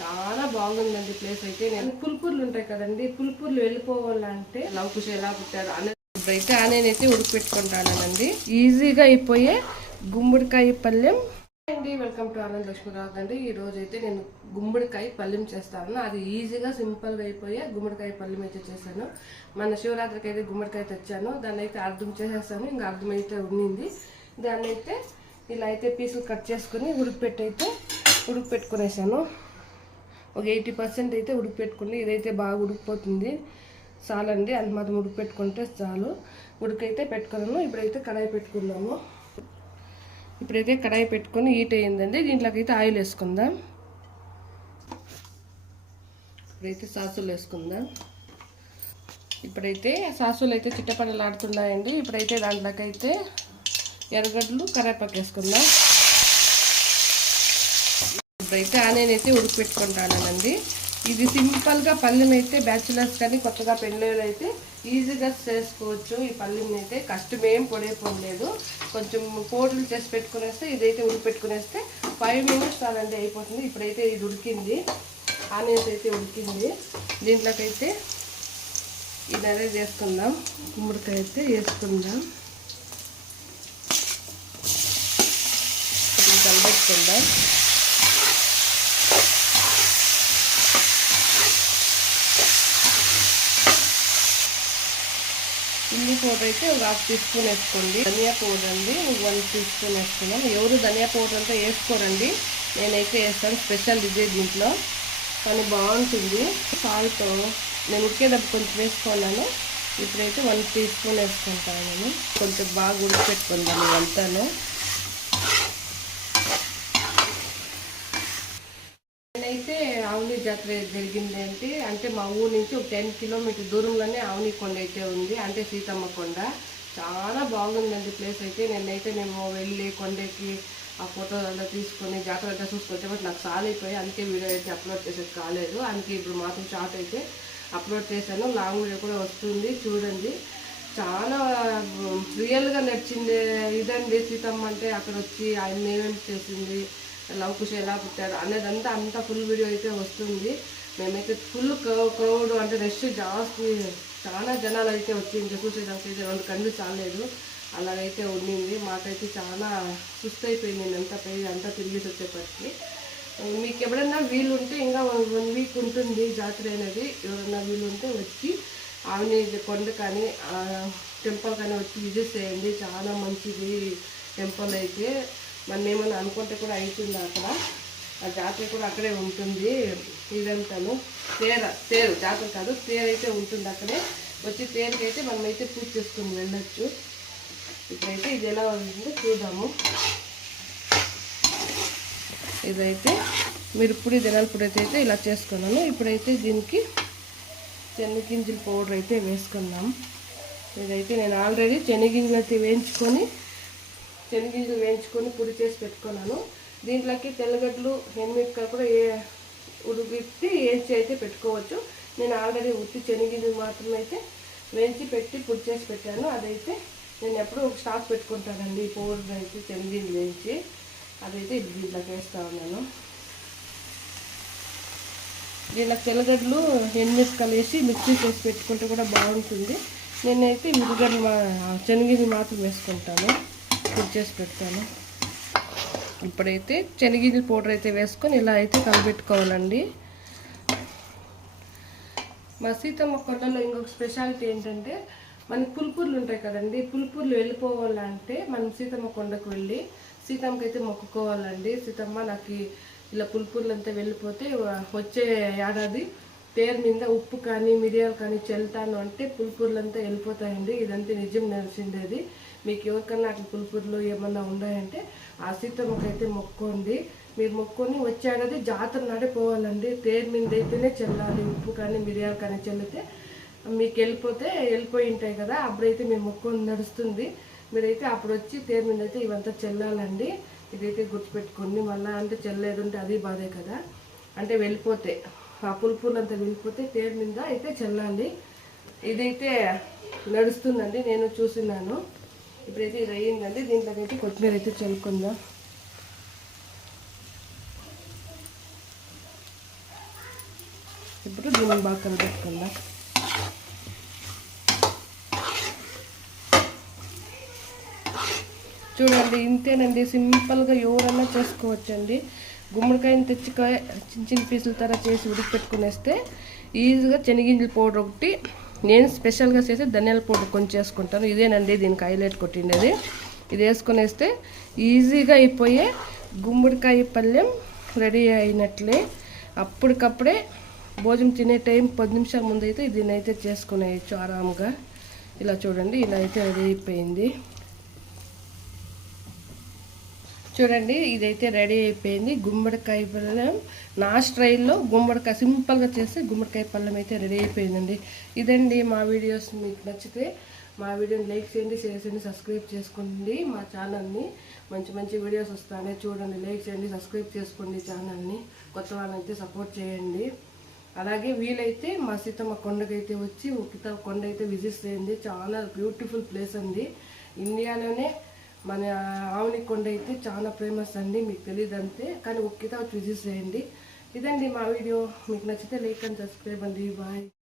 చాలా బాగుందండి ప్లేస్ అయితే. నేను పులుపుర్లు ఉంటాయి కదండి పులుపుర్లు వెళ్ళిపోవాలంటే లవకుశ ఎలా పుట్టారు అనేది ఇప్పుడైతే నేనైతే ఉడికిపెట్టుకుంటానండి. ఈజీగా అయిపోయే గుమ్మడికాయ పల్లెం అండి వెల్కమ్ టు ఆనంద్ లక్ష్మీరావు అండి. ఈ రోజు అయితే నేను గుమ్మడికాయ పల్లెం చేస్తాను. అది ఈజీగా సింపుల్గా అయిపోయే గుమ్మడికాయ పల్లెం అయితే చేశాను. మన శివరాత్రికి అయితే గుమ్మడికాయ తెచ్చాను. దాన్ని అయితే అర్థం చేసేస్తాను. ఇంకా అర్థం అయితే ఉండింది. దాన్ని అయితే ఇలా అయితే పీసులు కట్ చేసుకుని ఉడికిపెట్టి అయితే ఉడికిపెట్టుకునేసాను. ఒక ఎయిటీ పర్సెంట్ అయితే ఉడికిపెట్టుకోండి ఇదైతే బాగా ఉడికిపోతుంది. చాలండి అది మాత్రం ఉడికిపెట్టుకుంటే చాలు. ఉడికైతే పెట్టుకున్నాను ఇప్పుడైతే కడాయి పెట్టుకుందాము ఇప్పుడైతే కడాయి పెట్టుకొని హీట్ అయ్యిందండి దీంట్లోకైతే ఆయిల్ వేసుకుందాం. ఇప్పుడైతే సాసులు వేసుకుందాం. ఇప్పుడైతే సాసులు అయితే చిట్టపడలాడుతున్నాయండి ఇప్పుడైతే దాంట్లోకైతే ఎర్రగడ్డలు కరేపాకు వేసుకుందాం. అయితే ఆనియన్ అయితే ఉడికిపెట్టుకుంటానండి. ఇది సింపుల్గా పల్లెం అయితే బ్యాచులర్స్ కానీ కొత్తగా పెళ్ళిళ్ళు అయితే ఈజీగా చేసుకోవచ్చు. ఈ పల్లెం అయితే కష్టం ఏం పొడైపోలేదు కొంచెం పోట్లు చేసి పెట్టుకునేస్తే ఇదైతే ఉడిపెట్టుకునేస్తే ఫైవ్ మినిట్స్ అలాంటి అయిపోతుంది. ఇప్పుడైతే ఇది ఉడికింది. ఆనియన్స్ అయితే ఉడికింది. దీంట్లోకైతే ఇది అనేది వేసుకుందాం గుమ్మడికాయ అయితే వేసుకుందాం కలిపెట్టుకుందాం. కలబెట్టుకుందాం చిల్లీ పౌడర్ అయితే ఒక హాఫ్ టీ స్పూన్ వేసుకోండి. ధనియా పౌడర్ అండి వన్ టీ స్పూన్ వేసుకున్నాం. ఎవరు ధనియా పౌడర్ అంతా వేసుకోరండి. నేనైతే వేస్తాను స్పెషల్ ఇదే దీంట్లో. కానీ బాగుంటుంది. సాల్ట్ నేను ఉడికేటప్పుడు కొంచెం వేసుకున్నాను. ఇప్పుడైతే వన్ టీ స్పూన్ వేసుకుంటాను. నేను కొంచెం బాగా ఉడికిపెట్టుకుందాం ఇవంతాను. అవని జాతర జరిగింది అంటే అంటే మా ఊరు నుంచి ఒక టెన్ కిలోమీటర్ దూరంలోనే అవని కొండ అయితే ఉంది. అంటే సీతమ్మ కొండ. చాలా బాగుందండి ప్లేస్ అయితే. నేనైతే మేము వెళ్ళి కొండకి ఆ ఫోటో అంతా తీసుకొని జాతర అంతా చూసుకొచ్చే బట్ నాకు చాలా అయిపోయి అందుకే వీడియో అయితే అప్లోడ్ చేసేది కాలేదు. అందుకే ఇప్పుడు మాత్రం షార్ట్ అయితే అప్లోడ్ చేశాను. లాంగ్ వీడియో కూడా వస్తుంది. చూడండి. చాలా రియల్గా నచ్చింది ఇదండి సీతమ్మ అంటే. అక్కడ వచ్చి ఆయన ఏమేమి చేసింది. లవ్ కుష్ ఎలా పుట్టారు అనేదంతా అంతా ఫుల్ వీడియో అయితే వస్తుంది. మేమైతే ఫుల్ క్రౌడ్ అంటే రష్ జాస్తి చాలా జనాలు అయితే వచ్చింది చూసేదానికి అయితే రెండు కళ్ళు చాలేదు అలాగైతే ఉండింది. మాకైతే చాలా సుస్థ అయిపోయింది అంతా పోయి అంతా తిరిగేసి వచ్చేపటికి మీకు ఎవరైనా వీలు ఉంటే ఇంకా వన్ వీక్ ఉంటుంది జాతర అనేది. ఎవరైనా వీలు ఉంటే వచ్చి ఆవిని కొండ కానీ టెంపుల్ కానీ వచ్చి విజిట్ చేయండి. చాలా మంచిది టెంపుల్ అయితే. మనం ఏమైనా అనుకుంటే కూడా అవుతుంది అక్కడ. ఆ జాతర కూడా అక్కడే ఉంటుంది. ఇదంతాను. తేర తేరు జాతర కాదు తేరు అయితే ఉంటుంది అక్కడే. వచ్చి తేరుకి అయితే మనమైతే పూజ చేసుకుని వెళ్ళొచ్చు. ఇప్పుడైతే ఇది ఎలా ఉంటుందో చూద్దాము. ఇదైతే మీరు దినాల పొడి అయితే ఇలా చేసుకున్నాను. ఇప్పుడైతే దీనికి శనగింజల పౌడర్ అయితే వేసుకున్నాం ఇదైతే నేను ఆల్రెడీ శనగింజలు అయితే వేయించుకొని శనగింజలు వేయించుకొని పొడి చేసి పెట్టుకున్నాను. దీంట్లోకి తెల్లగడ్డలు ఎండుమిరపకాయ కూడా ఏ ఉడికి వేయించి అయితే పెట్టుకోవచ్చు. నేను ఆల్రెడీ ఉత్తి శనగింజలు మాత్రం అయితే వేయించి పెట్టి పొడి చేసి పెట్టాను. అదైతే నేను ఎప్పుడూ ఒక స్టాక్ పెట్టుకుంటానండి. ఈ పౌడర్ అయితే శనగింజలు వేయించి అదైతే దీంట్లోకి వేస్తా ఉన్నాను. దీనికి తెల్లగడ్డలు ఎండుమిరపకాయలు వేసి మిక్సీ చేసి పెట్టుకుంటే కూడా బాగుంటుంది. నేనైతే ఉల్లిగడ్డలు మా శనగింజలు మాత్రం వేసుకుంటాను. కుక్ చేసి పెడతాను. ఇప్పుడైతే శనగింజల పౌడర్ అయితే వేసుకొని ఇలా అయితే కలబెట్టుకోవాలండి. మా సీతమ్మ కొండలో ఇంకొక స్పెషాలిటీ ఏంటంటే మనకి పులుపుర్లు ఉంటాయి కదండి పులుపుర్లు వెళ్ళిపోవాలంటే మనం సీతమ్మ కొండకు వెళ్ళి సీతమ్మకి అయితే మొక్కుకోవాలండి. సీతమ్మ నాకు ఇలా పులుపుర్లు అంతా వెళ్ళిపోతే వచ్చే ఏడాది పేరు మీద ఉప్పు కానీ మిరియాలు కానీ చెల్తాను అంటే పులుపుర్లు అంతా వెళ్ళిపోతాయండి. ఇదంతా నిజం నిలిచిండేది మీకు ఎవరికన్నా అట్లా పులుపుర్లు ఏమన్నా ఉన్నాయంటే ఆ సీతమ్మకైతే అయితే మొక్కోండి. మీరు మొక్కొని వచ్చేది జాతర నాడే పోవాలండి. తేరు మీద అయితేనే చల్లాలి. ఉప్పు కానీ మిరియాలు కానీ చల్లితే మీకు వెళ్ళిపోతే వెళ్ళిపోయి ఉంటాయి కదా. అప్పుడైతే మీరు మొక్కొని నడుస్తుంది. మీరైతే అప్పుడు వచ్చి తేరు మీద అయితే ఇవంతా చెల్లాలండి. ఇదైతే గుర్తుపెట్టుకోండి. మళ్ళీ అంటే చెల్లలేదు అంటే అది బాధే కదా. అంటే వెళ్ళిపోతే. ఆ పులుపునంత అంతా వెళ్ళిపోతే తేరు మీద అయితే చెల్లాలి ఇదైతే నడుస్తుందండి నేను చూసినాను ఇప్పుడైతే ఇది అయ్యిందండి దీంట్లోకైతే కొత్తిమీర అయితే చల్లుకుందాం. ఇప్పుడు దీన్ని బాగా కలబెట్టుకుందాం. చూడండి ఇంతేనండి సింపుల్గా ఎవరన్నా చేసుకోవచ్చండి. గుమ్మడికాయని తెచ్చికాయ చిన్న చిన్న పీసుల తర చేసి ఉడికిపెట్టుకునేస్తే ఈజీగా శనగింజల పౌడర్ ఒకటి. నేను స్పెషల్గా చేసి ధనియాల పౌడర్ కొంచెం చేసుకుంటాను ఇదేనండి దీనికి హైలైట్ కొట్టిండేది. ఇది వేసుకునేస్తే ఈజీగా అయిపోయే గుమ్మడికాయ పళ్ళెం రెడీ అయినట్లే. అప్పటికప్పుడే భోజనం తినే టైం పది నిమిషాల ముందు అయితే దీన్ని అయితే చేసుకునేయచ్చు ఆరాముగా ఇలా చూడండి ఇలా అయితే రెడీ అయిపోయింది. చూడండి ఇదైతే రెడీ అయిపోయింది. గుమ్మడికాయ పళ్ళెం నా స్టైల్లో గుమ్మడికాయ సింపుల్గా చేస్తే గుమ్మడికాయ పళ్ళెం అయితే రెడీ అయిపోయిందండి. ఇదండి మా వీడియోస్ మీకు నచ్చితే మా వీడియోని లైక్ చేయండి షేర్ చేయండి సబ్స్క్రైబ్ చేసుకోండి మా ఛానల్ని. మంచి మంచి వీడియోస్ వస్తాయి చూడండి లైక్ చేయండి సబ్స్క్రైబ్ చేసుకోండి ఛానల్ని. కొత్త వాళ్ళైతే సపోర్ట్ చేయండి. అలాగే వీలైతే మా సీతమ్మ కొండకైతే వచ్చి ఉకిత కొండ అయితే విజిట్ చేయండి. చాలా బ్యూటిఫుల్ ప్లేస్ అండి. ఇండియాలోనే మన ఆవుని కొండ అయితే చాలా ఫేమస్ అండి మీకు తెలియదు అంతే కానీ ఒక్కిత వచ్చి విజిట్ చేయండి. ఇదండి మా వీడియో. మీకు నచ్చితే లైక్ అండ్ సబ్స్క్రైబ్ అండి. బాయ్.